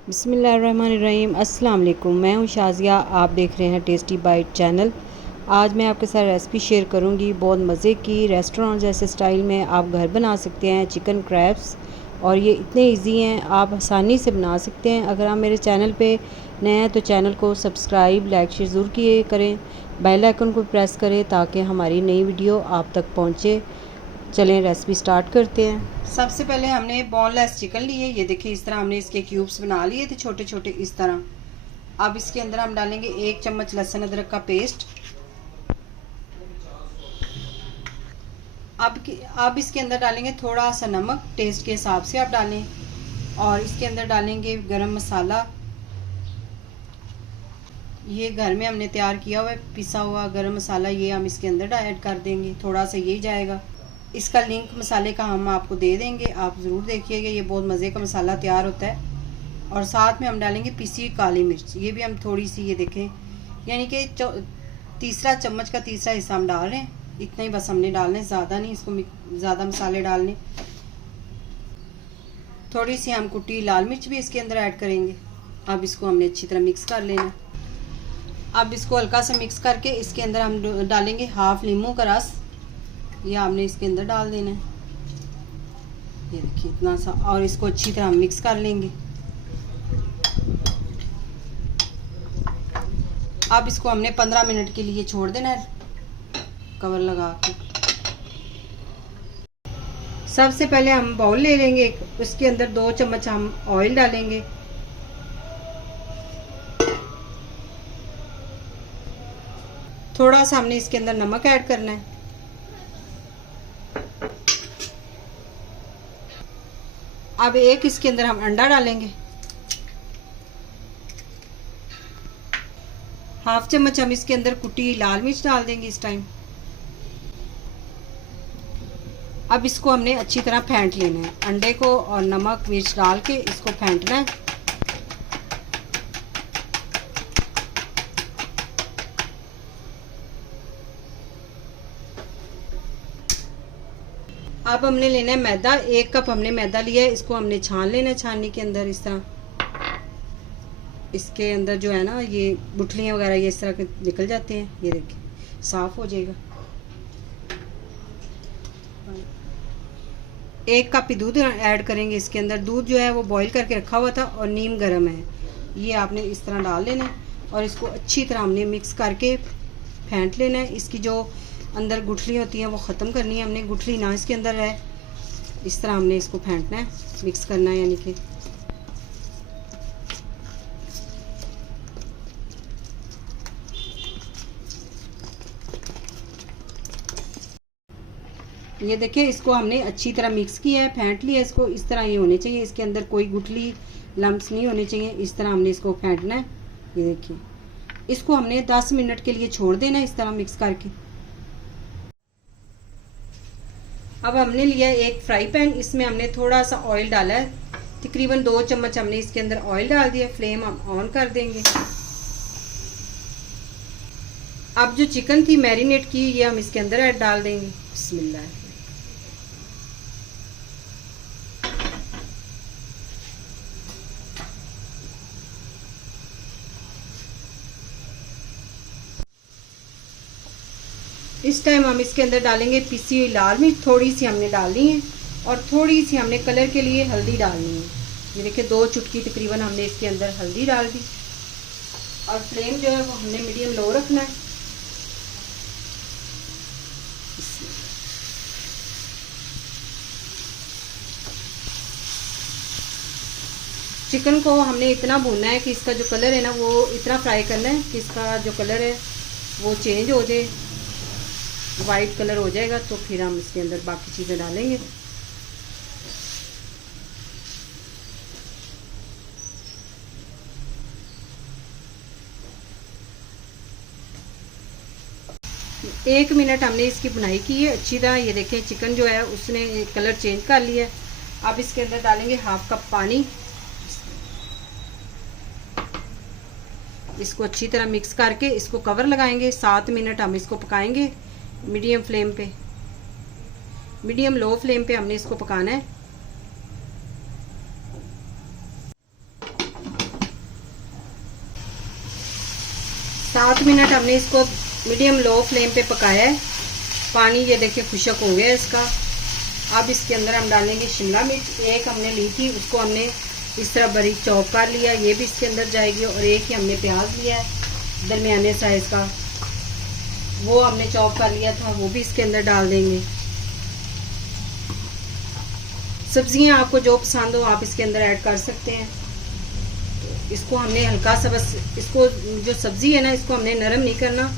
बिस्मिल्लाहिर्रहमानिर्रहीम। अस्सलाम वालेकुम। मैं हूं शाज़िया, आप देख रहे हैं टेस्टी बाइट चैनल। आज मैं आपके साथ रेसिपी शेयर करूंगी बहुत मज़े की, रेस्टोरेंट जैसे स्टाइल में आप घर बना सकते हैं चिकन क्रैब्स। और ये इतने इजी हैं, आप आसानी से बना सकते हैं। अगर आप मेरे चैनल पे नए हैं तो चैनल को सब्सक्राइब लाइक शेयर ज़रूर किए करें, बेल आइकन को प्रेस करें ताकि हमारी नई वीडियो आप तक पहुँचे। चलें रेसिपी स्टार्ट करते हैं। सबसे पहले हमने बोनलेस चिकन लिए, ये देखिए इस तरह हमने इसके क्यूब्स बना लिए थे छोटे छोटे इस तरह। अब इसके अंदर हम डालेंगे 1 चम्मच लहसुन अदरक का पेस्ट। अब इसके अंदर डालेंगे थोड़ा सा नमक, टेस्ट के हिसाब से आप डालें। और इसके अंदर डालेंगे गरम मसाला, ये घर में हमने तैयार किया हुआ है पिसा हुआ गरम मसाला, ये हम इसके अंदर ऐड कर देंगे। थोड़ा सा यही जाएगा, इसका लिंक मसाले का हम आपको दे देंगे, आप ज़रूर देखिएगा, ये बहुत मज़े का मसाला तैयार होता है। और साथ में हम डालेंगे पिसी हुई काली मिर्च, ये भी हम थोड़ी सी, ये देखें यानी कि तीसरा चम्मच का तीसरा हिस्सा हम डाल रहे हैं। इतना ही बस हमने डालना है, ज़्यादा नहीं इसको ज़्यादा मसाले डालने। थोड़ी सी हम कुटी लाल मिर्च भी इसके अंदर ऐड करेंगे। अब इसको हमने अच्छी तरह मिक्स कर लेना। अब इसको हल्का सा मिक्स करके इसके अंदर हम डालेंगे हाफ नींबू का रस, ये आपने इसके अंदर डाल देना है, ये देखिए इतना सा। और इसको अच्छी तरह मिक्स कर लेंगे। अब इसको हमने 15 मिनट के लिए छोड़ देना है कवर लगा के। सबसे पहले हम बाउल ले लेंगे, उसके अंदर 2 चम्मच हम ऑयल डालेंगे। थोड़ा सा हमने इसके अंदर नमक ऐड करना है। अब एक इसके अंदर हम अंडा डालेंगे। हाफ चम्मच हम इसके अंदर कुटी लाल मिर्च डाल देंगे इस टाइम। अब इसको हमने अच्छी तरह फेंट लेना है, अंडे को और नमक मिर्च डाल के इसको फेंटना है। अब हमने लेना है मैदा, 1 कप हमने मैदा लिया है, इसको हमने छान लेना है छाननी के अंदर इस तरह। इसके अंदर जो है ना ये गुठलियाँ वगैरह ये इस तरह के निकल जाते हैं, ये देखिए साफ हो जाएगा। 1 कप दूध ऐड करेंगे इसके अंदर। दूध जो है वो बॉईल करके रखा हुआ था और नीम गर्म है, ये आपने इस तरह डाल लेना है। और इसको अच्छी तरह हमने मिक्स करके फेंट लेना है। इसकी जो अंदर गुठली होती हैं वो ख़त्म करनी है हमने, गुठली ना इसके अंदर है, इस तरह हमने इसको फेंटना है, मिक्स करना है। यानी कि ये देखिए इसको हमने अच्छी तरह मिक्स किया है, फेंट लिया इसको। इस तरह ये होने चाहिए, इसके अंदर कोई गुठली लम्स नहीं होने चाहिए, इस तरह हमने इसको फेंटना है। ये देखिए इसको हमने 10 मिनट के लिए छोड़ देना है इस तरह मिक्स करके। अब हमने लिया एक फ्राई पैन, इसमें हमने थोड़ा सा ऑयल डाला है, तकरीबन 2 चम्मच हमने इसके अंदर ऑयल डाल दिया। फ्लेम हम ऑन कर देंगे। अब जो चिकन थी मैरिनेट की, ये हम इसके अंदर ऐड डाल देंगे। बिस्मिल्लाह। इस टाइम हम इसके अंदर डालेंगे पिसी हुई लाल मिर्च, थोड़ी सी हमने डालनी है। और थोड़ी सी हमने कलर के लिए हल्दी डालनी है, ये देखिए 2 चुटकी तकरीबन हमने इसके अंदर हल्दी डाल दी। और फ्लेम जो है वो हमने मीडियम लो रखना है। चिकन को हमने इतना भूनना है कि इसका जो कलर है ना वो इतना फ्राई करना है कि इसका जो कलर है वो चेंज हो जाए, वाइट कलर हो जाएगा, तो फिर हम इसके अंदर बाकी चीज़ें डालेंगे। एक मिनट हमने इसकी बुनाई की है अच्छी तरह। ये देखें चिकन जो है उसने कलर चेंज कर लिया है। अब इसके अंदर डालेंगे हाफ कप पानी, इसको अच्छी तरह मिक्स करके इसको कवर लगाएंगे। 7 मिनट हम इसको पकाएंगे मीडियम फ्लेम पे, मीडियम लो फ्लेम पे हमने इसको पकाना है। 7 मिनट हमने इसको मीडियम लो फ्लेम पे पकाया है। पानी ये देखिए खुशक हो गया इसका। अब इसके अंदर हम डालेंगे शिमला मिर्च। एक हमने ली थी, उसको हमने इस तरह बारीक चॉप कर लिया, ये भी इसके अंदर जाएगी। और एक ही हमने प्याज लिया है दरमियाने साइज का, वो हमने चॉप कर लिया था, वो भी इसके अंदर डाल देंगे। सब्जियां आपको जो पसंद हो आप इसके अंदर ऐड कर सकते हैं। इसको हमने हल्का सा बस, इसको जो सब्जी है ना इसको हमने नरम नहीं करना,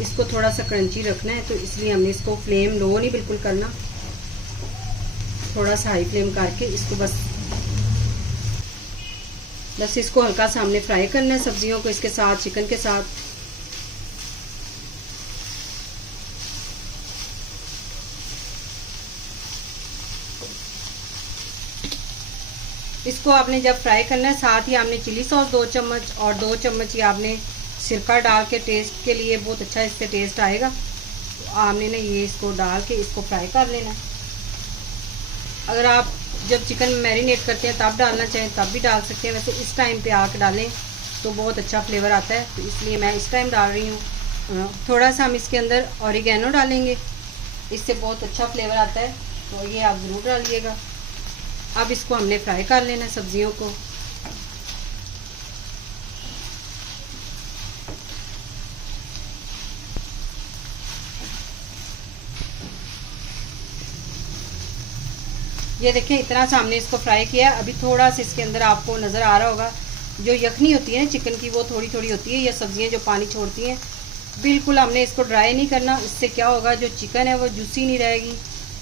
इसको थोड़ा सा क्रंची रखना है। तो इसलिए हमने इसको फ्लेम लो नहीं बिल्कुल करना, थोड़ा सा हाई फ्लेम करके इसको बस इसको हल्का सा हमने फ्राई करना है सब्जियों को इसके साथ, चिकन के साथ। इसको आपने जब फ्राई करना है, साथ ही आपने चिली सॉस 2 चम्मच और 2 चम्मच ही आपने सिरका डाल के, टेस्ट के लिए बहुत अच्छा इससे टेस्ट आएगा। तो आपने ना ये इसको डाल के इसको फ्राई कर लेना है। अगर आप जब चिकन मैरिनेट करते हैं तब डालना चाहें तब भी डाल सकते हैं, वैसे इस टाइम पे आके डालें तो बहुत अच्छा फ्लेवर आता है, तो इसलिए मैं इस टाइम डाल रही हूँ। थोड़ा सा हम इसके अंदर ऑरिगेनो डालेंगे, इससे बहुत अच्छा फ्लेवर आता है, तो ये आप ज़रूर डालिएगा। अब इसको हमने फ्राई कर लेना है सब्जियों को। ये देखिए इतना सा हमने इसको फ्राई किया। अभी थोड़ा सा इसके अंदर आपको नज़र आ रहा होगा जो यखनी होती है ना चिकन की, वो थोड़ी थोड़ी होती है। ये सब्जियां जो पानी छोड़ती हैं, बिल्कुल हमने इसको ड्राई नहीं करना, इससे क्या होगा जो चिकन है वो जूसी नहीं रहेगी,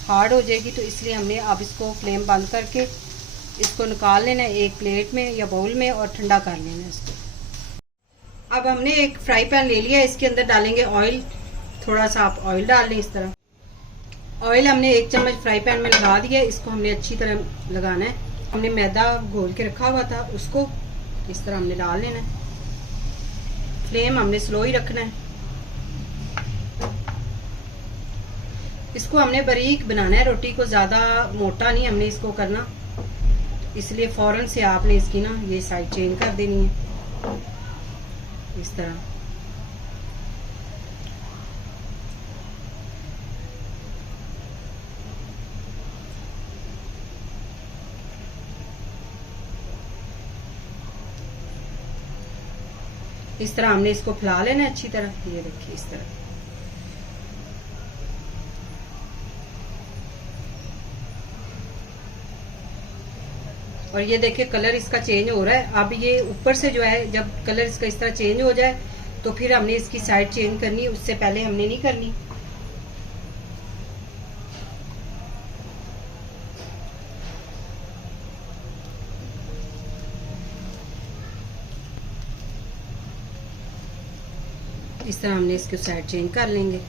हार्ड हो जाएगी। तो इसलिए हमने अब इसको फ्लेम बंद करके इसको निकाल लेना है एक प्लेट में या बाउल में और ठंडा कर लेना है इसको। अब हमने एक फ्राई पैन ले लिया, इसके अंदर डालेंगे ऑयल। थोड़ा सा आप ऑयल डाल लें इस तरह। ऑयल हमने 1 चम्मच फ्राई पैन में लगा दिया, इसको हमने अच्छी तरह लगाना है। हमने मैदा घोल के रखा हुआ था, उसको इस तरह हमने डाल लेना है। फ्लेम हमने स्लो ही रखना है। इसको हमने बारीक बनाना है, रोटी को ज़्यादा मोटा नहीं हमने इसको करना, इसलिए फ़ौरन से आपने इसकी ना ये साइड चेंज कर देनी है इस तरह। इस तरह हमने इसको फैला लेना है अच्छी तरह। ये देखिए इस तरह। और ये देखिए कलर इसका चेंज हो रहा है। अब ये ऊपर से जो है जब कलर इसका इस तरह चेंज हो जाए तो फिर हमने इसकी साइड चेंज करनी है, उससे पहले हमने नहीं करनी। इस तरह हमने इसको साइड चेंज कर लेंगे।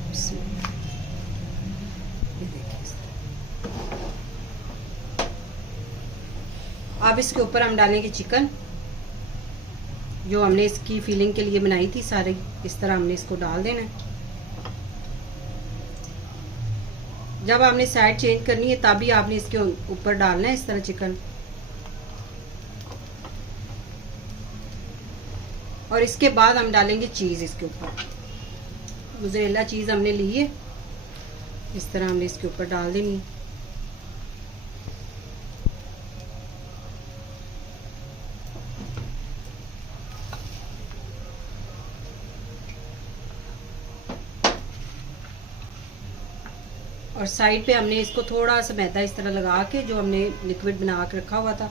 अब इसके ऊपर हम डालेंगे चिकन जो हमने इसकी फीलिंग के लिए बनाई थी सारे। इस तरह हमने इसको डाल देना है। जब आपने साइड चेंज करनी है तभी आपने इसके ऊपर डालना है इस तरह चिकन। और इसके बाद हम डालेंगे चीज़ इसके ऊपर। मोज़रेला चीज़ हमने ली है, इस तरह हमने इसके ऊपर डाल देनी है। और साइड पे हमने इसको थोड़ा सा मैदा इस तरह लगा के जो हमने लिक्विड बना के रखा हुआ था,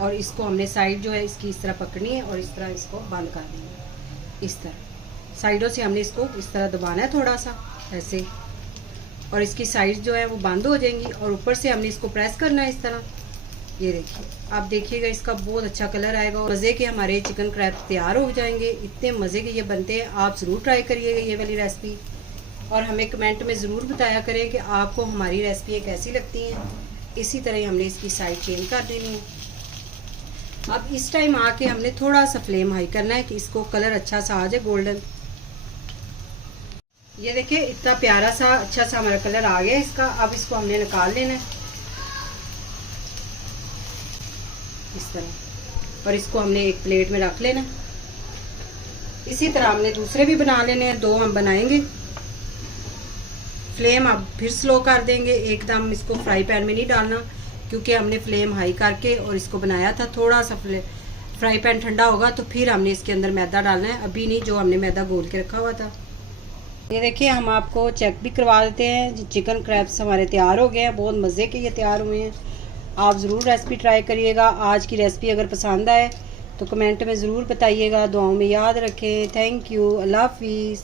और इसको हमने साइड जो है इसकी इस तरह पकड़नी है और इस तरह इसको बंद कर देना है। इस तरह साइडों से हमने इसको इस तरह दबाना है थोड़ा सा ऐसे, और इसकी साइड जो है वो बंद हो जाएंगी। और ऊपर से हमने इसको प्रेस करना है इस तरह। ये देखिए, आप देखिएगा इसका बहुत अच्छा कलर आएगा। मज़े के हमारे चिकन क्रैब तैयार हो जाएंगे। इतने मज़े के ये बनते हैं, आप ज़रूर ट्राई करिएगा ये वाली रेसिपी, और हमें कमेंट में ज़रूर बताया करें कि आपको हमारी रेसिपी कैसी लगती हैं। इसी तरह हमने इसकी साइड चेंज कर देनी है। अब इस टाइम आके हमने थोड़ा सा फ्लेम हाई करना है कि इसको कलर अच्छा सा आ जाए गोल्डन। ये देखिए इतना प्यारा सा अच्छा सा हमारा कलर आ गया इसका। अब इसको हमने निकाल लेना है इस तरह, और इसको हमने एक प्लेट में रख लेना। इसी तरह हमने दूसरे भी बना लेने हैं, 2 हम बनाएंगे। फ्लेम अब फिर स्लो कर देंगे, एकदम इसको फ्राई पैन में नहीं डालना, क्योंकि हमने फ्लेम हाई करके और इसको बनाया था। थोड़ा सा फ्राई पैन ठंडा होगा तो फिर हमने इसके अंदर मैदा डालना है, अभी नहीं, जो हमने मैदा घोल के रखा हुआ था। ये देखिए, हम आपको चेक भी करवा देते हैं। चिकन क्रैब्स हमारे तैयार हो गए हैं, बहुत मज़े के ये तैयार हुए हैं। आप ज़रूर रेसिपी ट्राई करिएगा। आज की रेसिपी अगर पसंद आए तो कमेंट में ज़रूर बताइएगा। दुआओं में याद रखें। Thank you. अल्लाह हाफिज़।